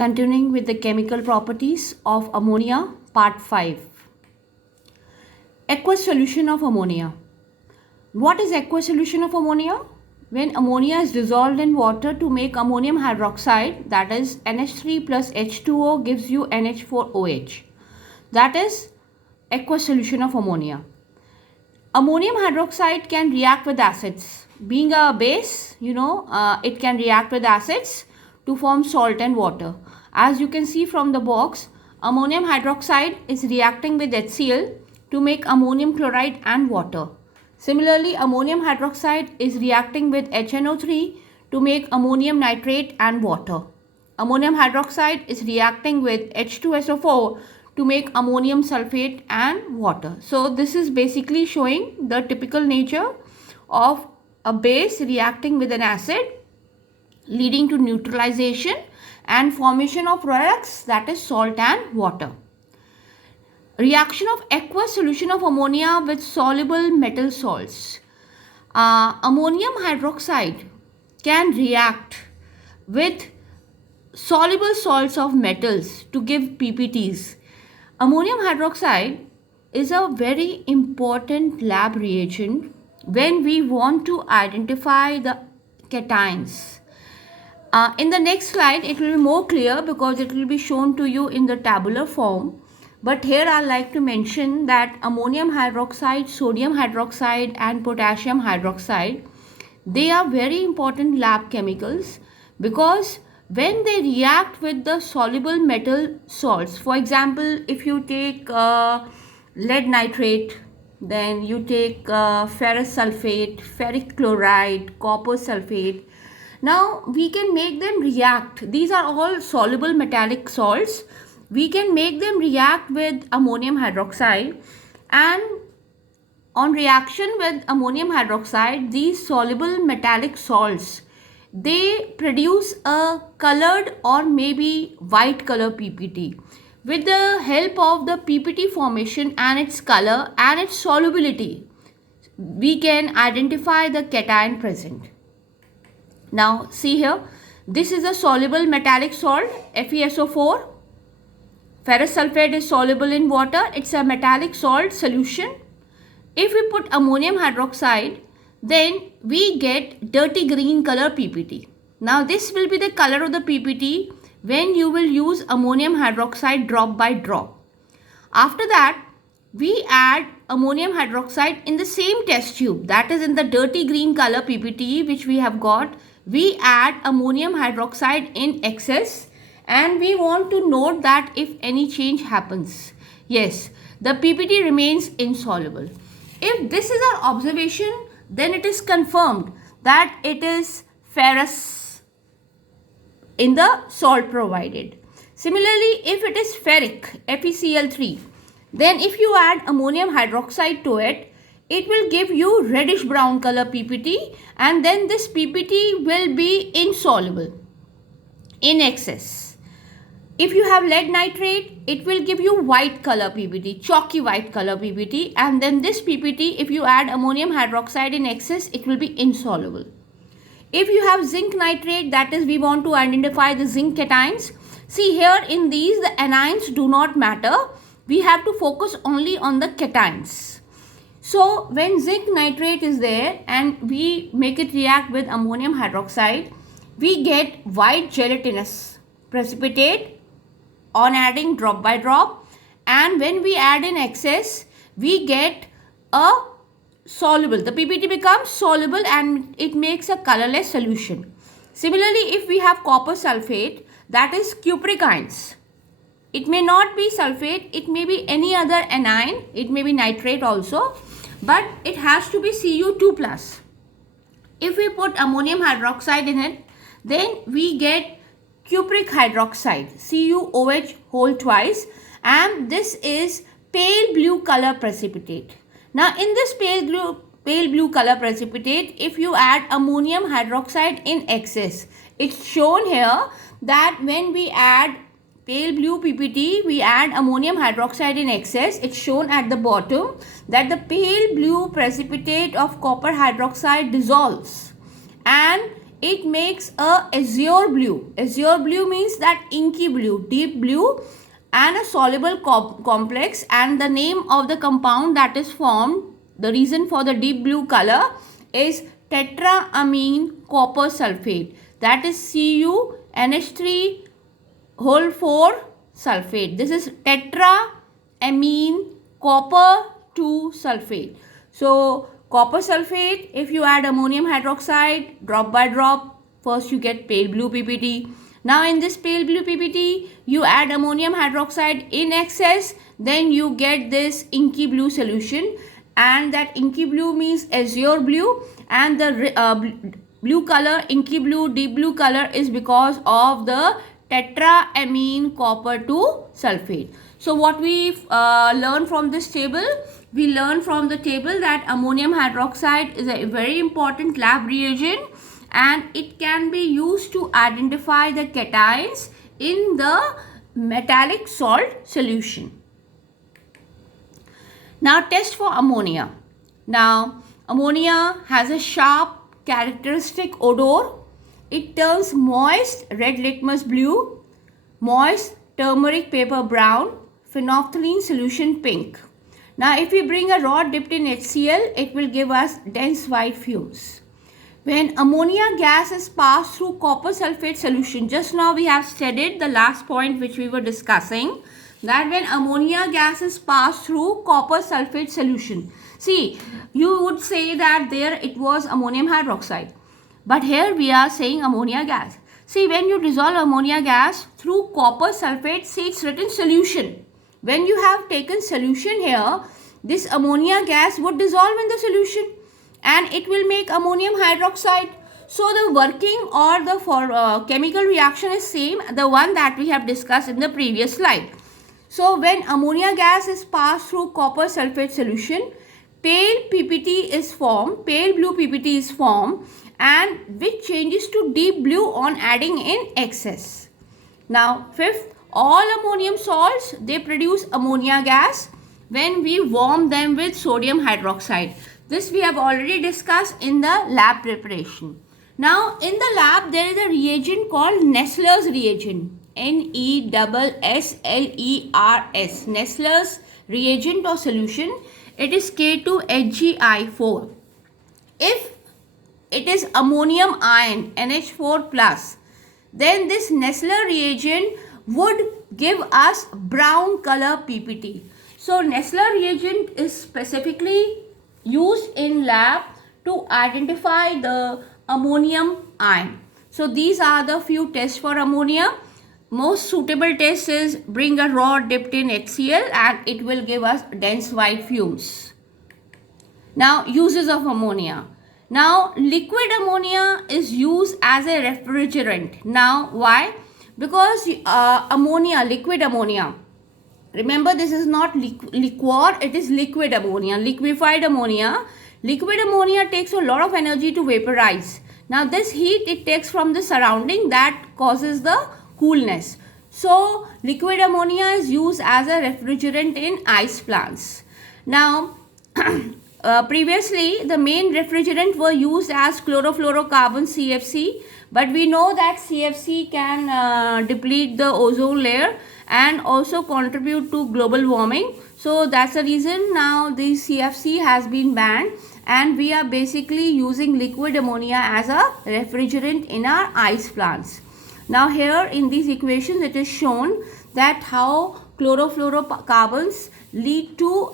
Continuing with the chemical properties of ammonia, part 5. Aqueous solution of ammonia. What is aqueous solution of ammonia? When ammonia is dissolved in water to make ammonium hydroxide, that is NH3 plus H2O gives you NH4OH. That is aqueous solution of ammonia. Ammonium hydroxide can react with acids. Being a base, it can react with acids to form salt and water. As you can see from the box, ammonium hydroxide is reacting with HCl to make ammonium chloride and water. Similarly, ammonium hydroxide is reacting with HNO3 to make ammonium nitrate and water. Ammonium hydroxide is reacting with H2SO4 to make ammonium sulfate and water. So this is basically showing the typical nature of a base reacting with an acid, leading to neutralization and formation of products, that is salt and water. Reaction of aqueous solution of ammonia with soluble metal salts. Ammonium hydroxide can react with soluble salts of metals to give PPTs. Ammonium hydroxide is a very important lab reagent when we want to identify the cations. In the next slide, it will be more clear because it will be shown to you in the tabular form. But here I like to mention that ammonium hydroxide, sodium hydroxide and potassium hydroxide, they are very important lab chemicals because when they react with the soluble metal salts, for example, if you take lead nitrate, then you take ferrous sulfate, ferric chloride, copper sulfate. Now we can make them react. These are all soluble metallic salts. We can make them react with ammonium hydroxide, and on reaction with ammonium hydroxide, these soluble metallic salts, they produce a colored or maybe white color PPT. With the help of the PPT formation and its color and its solubility, we can identify the cation present. Now see here, this is a soluble metallic salt, FeSO4. Ferrous sulfate is soluble in water. It's a metallic salt solution. If we put ammonium hydroxide, then we get dirty green color PPT. Now this will be the color of the PPT when you will use ammonium hydroxide drop by drop. After that, we add ammonium hydroxide in the same test tube, that is in the dirty green color PPT which we have got. We add ammonium hydroxide in excess and we want to note that if any change happens. Yes, the PPT remains insoluble. If this is our observation, then it is confirmed that it is ferrous in the salt provided. Similarly, if it is ferric, FeCl3, then if you add ammonium hydroxide to it, it will give you reddish brown color PPT, and then this PPT will be insoluble in excess. If you have lead nitrate, it will give you white color PPT, chalky white color PPT, and then this PPT, if you add ammonium hydroxide in excess, it will be insoluble. If you have zinc nitrate, that is we want to identify the zinc cations. See here in these, the anions do not matter. We have to focus only on the cations. So when zinc nitrate is there and we make it react with ammonium hydroxide, we get white gelatinous precipitate on adding drop by drop, and when we add in excess, we get a soluble. The PPT becomes soluble and it makes a colorless solution. Similarly, if we have copper sulfate, that is cupric ions. It may not be sulfate, it may be any other anion, it may be nitrate also, but it has to be Cu2+. If we put ammonium hydroxide in it, then we get cupric hydroxide, CuOH whole twice, and this is pale blue color precipitate. Now in this pale blue color precipitate, if you add ammonium hydroxide in excess, it's shown here that when we add pale blue PPT, we add ammonium hydroxide in excess. It's shown at the bottom that the pale blue precipitate of copper hydroxide dissolves and it makes a azure blue. Azure blue means that inky blue, deep blue, and a soluble complex, and the name of the compound that is formed, the reason for the deep blue color, is tetraamine copper sulfate, that is CuNH3 whole 4 sulfate. This is tetraamine copper 2 sulfate. So copper sulfate, if you add ammonium hydroxide drop by drop, first you get pale blue PPT. Now in this pale blue PPT, you add ammonium hydroxide in excess, then you get this inky blue solution, and that inky blue means azure blue, and the blue color, inky blue, deep blue color is because of the tetraamine copper 2 sulfate. So what we learn from this table? We learn from the table that ammonium hydroxide is a very important lab reagent, and it can be used to identify the cations in the metallic salt solution. Now test for ammonia. Now ammonia has a sharp characteristic odor. It turns moist red litmus blue, moist turmeric paper brown, phenolphthalein solution pink. Now if we bring a rod dipped in HCl, it will give us dense white fumes. When ammonia gas is passed through copper sulfate solution, just now we have studied the last point which we were discussing, that when ammonia gas is passed through copper sulfate solution, see, you would say that there it was ammonium hydroxide, but here we are saying ammonia gas. See, when you dissolve ammonia gas through copper sulfate, see, it's written solution. When you have taken solution here, this ammonia gas would dissolve in the solution and it will make ammonium hydroxide. So the working or the chemical reaction is same, the one that we have discussed in the previous slide. So when ammonia gas is passed through copper sulfate solution, pale PPT is formed, pale blue PPT is formed, and which changes to deep blue on adding in excess. Now fifth, all ammonium salts, they produce ammonia gas when we warm them with sodium hydroxide. This we have already discussed in the lab preparation. Now in the lab there is a reagent called Nessler's reagent. Nesslers. Nessler's reagent or solution. It is K2HgI4. If it is ammonium ion NH4 plus, then this Nessler reagent would give us brown color PPT. So Nessler reagent is specifically used in lab to identify the ammonium ion. So these are the few tests for ammonia. Most suitable test is bring a rod dipped in HCl and it will give us dense white fumes. Now uses of ammonia. Now liquid ammonia is used as a refrigerant. Now why? Because ammonia, liquid ammonia, remember this is not liquor, it is liquid ammonia, liquefied ammonia. Liquid ammonia takes a lot of energy to vaporize. Now this heat it takes from the surrounding that causes the coolness. So liquid ammonia is used as a refrigerant in ice plants. Now previously the main refrigerant were used as chlorofluorocarbon CFC, but we know that CFC can deplete the ozone layer and also contribute to global warming. So that's the reason now the CFC has been banned and we are basically using liquid ammonia as a refrigerant in our ice plants. Now here in these equations it is shown that how chlorofluorocarbons lead to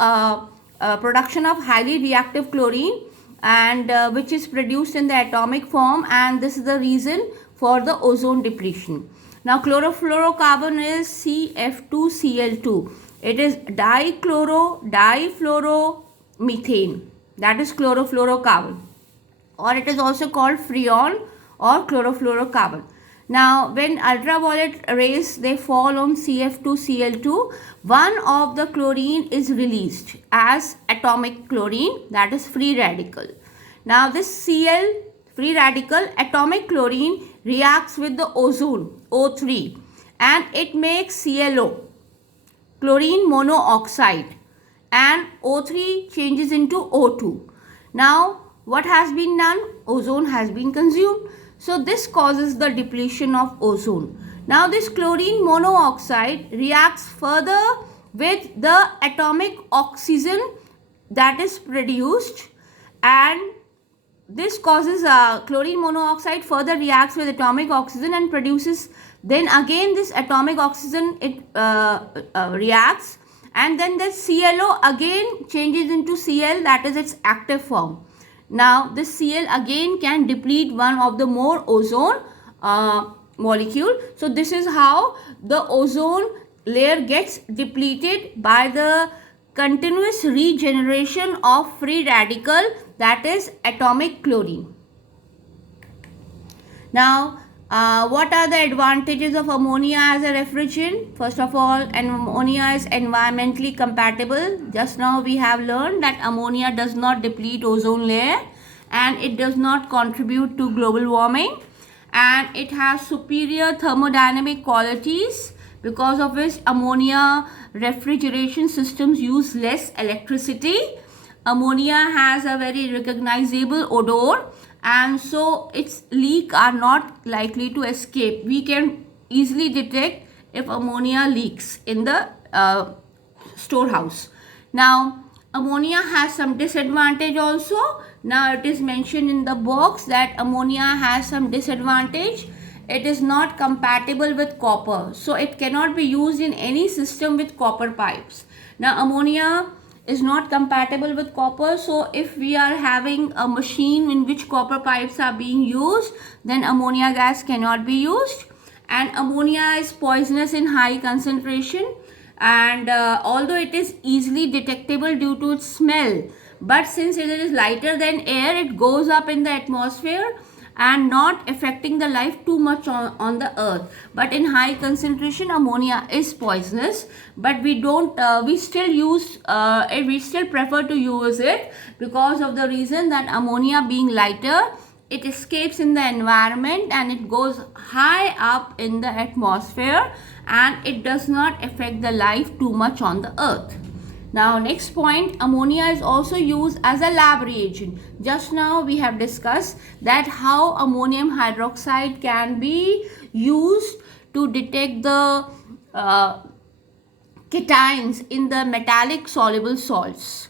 production of highly reactive chlorine, and which is produced in the atomic form, and this is the reason for the ozone depletion. Now chlorofluorocarbon is CF2Cl2. It is difluoromethane, that is chlorofluorocarbon, or it is also called freon or chlorofluorocarbon. Now when ultraviolet rays they fall on CF2Cl2, one of the chlorine is released as atomic chlorine, that is free radical. Now this Cl free radical atomic chlorine reacts with the ozone O3 and it makes ClO, chlorine monoxide, and O3 changes into O2. Now what has been done? Ozone has been consumed. So this causes the depletion of ozone. Now this chlorine monoxide reacts further with the atomic oxygen that is produced, and this causes chlorine monoxide further reacts with atomic oxygen and produces, then again this atomic oxygen reacts, and then the ClO again changes into Cl, that is its active form. Now this Cl again can deplete one of the more ozone molecule. So this is how the ozone layer gets depleted by the continuous regeneration of free radical, that is atomic chlorine. Now what are the advantages of ammonia as a refrigerant? First of all, ammonia is environmentally compatible. Just now we have learned that ammonia does not deplete ozone layer and it does not contribute to global warming, and it has superior thermodynamic qualities, because of which ammonia refrigeration systems use less electricity. Ammonia has a very recognizable odor, and so its leak are not likely to escape. We can easily detect if ammonia leaks in the storehouse. Now ammonia has some disadvantage also. Now it is mentioned in the box that ammonia has some disadvantage. It is not compatible with copper, so it cannot be used in any system with copper pipes. Now ammonia is not compatible with copper, so if we are having a machine in which copper pipes are being used, then ammonia gas cannot be used. And ammonia is poisonous in high concentration, and although it is easily detectable due to its smell, but since it is lighter than air, it goes up in the atmosphere and not affecting the life too much on the earth. But in high concentration, ammonia is poisonous, but we still prefer to use it, because of the reason that ammonia being lighter, it escapes in the environment and it goes high up in the atmosphere, and it does not affect the life too much on the earth. Now next point, ammonia is also used as a lab reagent. Just now we have discussed that how ammonium hydroxide can be used to detect the cations in the metallic soluble salts.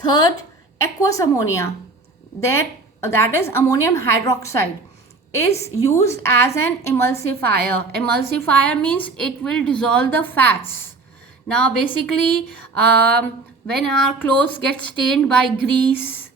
Third, aqueous ammonia, that is ammonium hydroxide, is used as an emulsifier. Emulsifier means it will dissolve the fats. Now basically when our clothes get stained by grease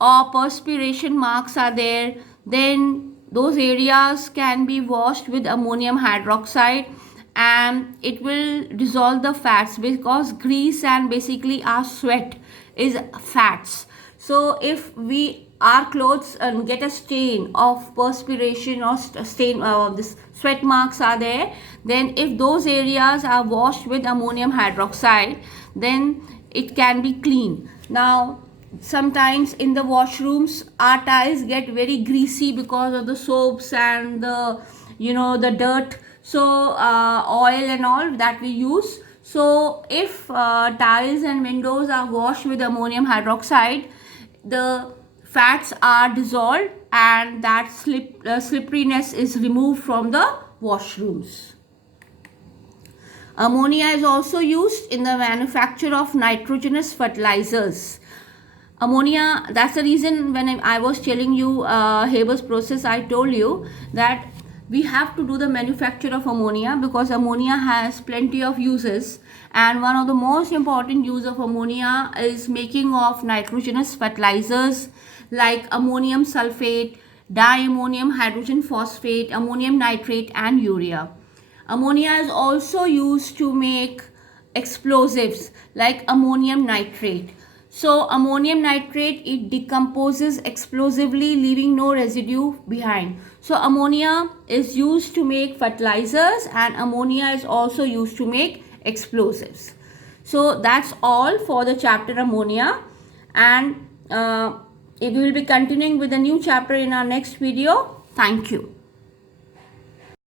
or perspiration marks are there, then those areas can be washed with ammonium hydroxide and it will dissolve the fats, because grease and basically our sweat is fats. So if our clothes get a stain of perspiration or stain this sweat marks are there, then if those areas are washed with ammonium hydroxide, then it can be clean. Now sometimes in the washrooms our tiles get very greasy because of the soaps and the dirt, so oil and all that we use. So if tiles and windows are washed with ammonium hydroxide, the fats are dissolved and that slipperiness is removed from the washrooms. Ammonia is also used in the manufacture of nitrogenous fertilizers. Ammonia, that's the reason when I was telling you Haber's process, I told you that we have to do the manufacture of ammonia, because ammonia has plenty of uses, and one of the most important use of ammonia is making of nitrogenous fertilizers like ammonium sulfate, diammonium hydrogen phosphate, ammonium nitrate and urea. Ammonia is also used to make explosives like ammonium nitrate. So ammonium nitrate, it decomposes explosively, leaving no residue behind. So ammonia is used to make fertilizers and ammonia is also used to make explosives. So that's all for the chapter ammonia, and we will be continuing with a new chapter in our next video. Thank you.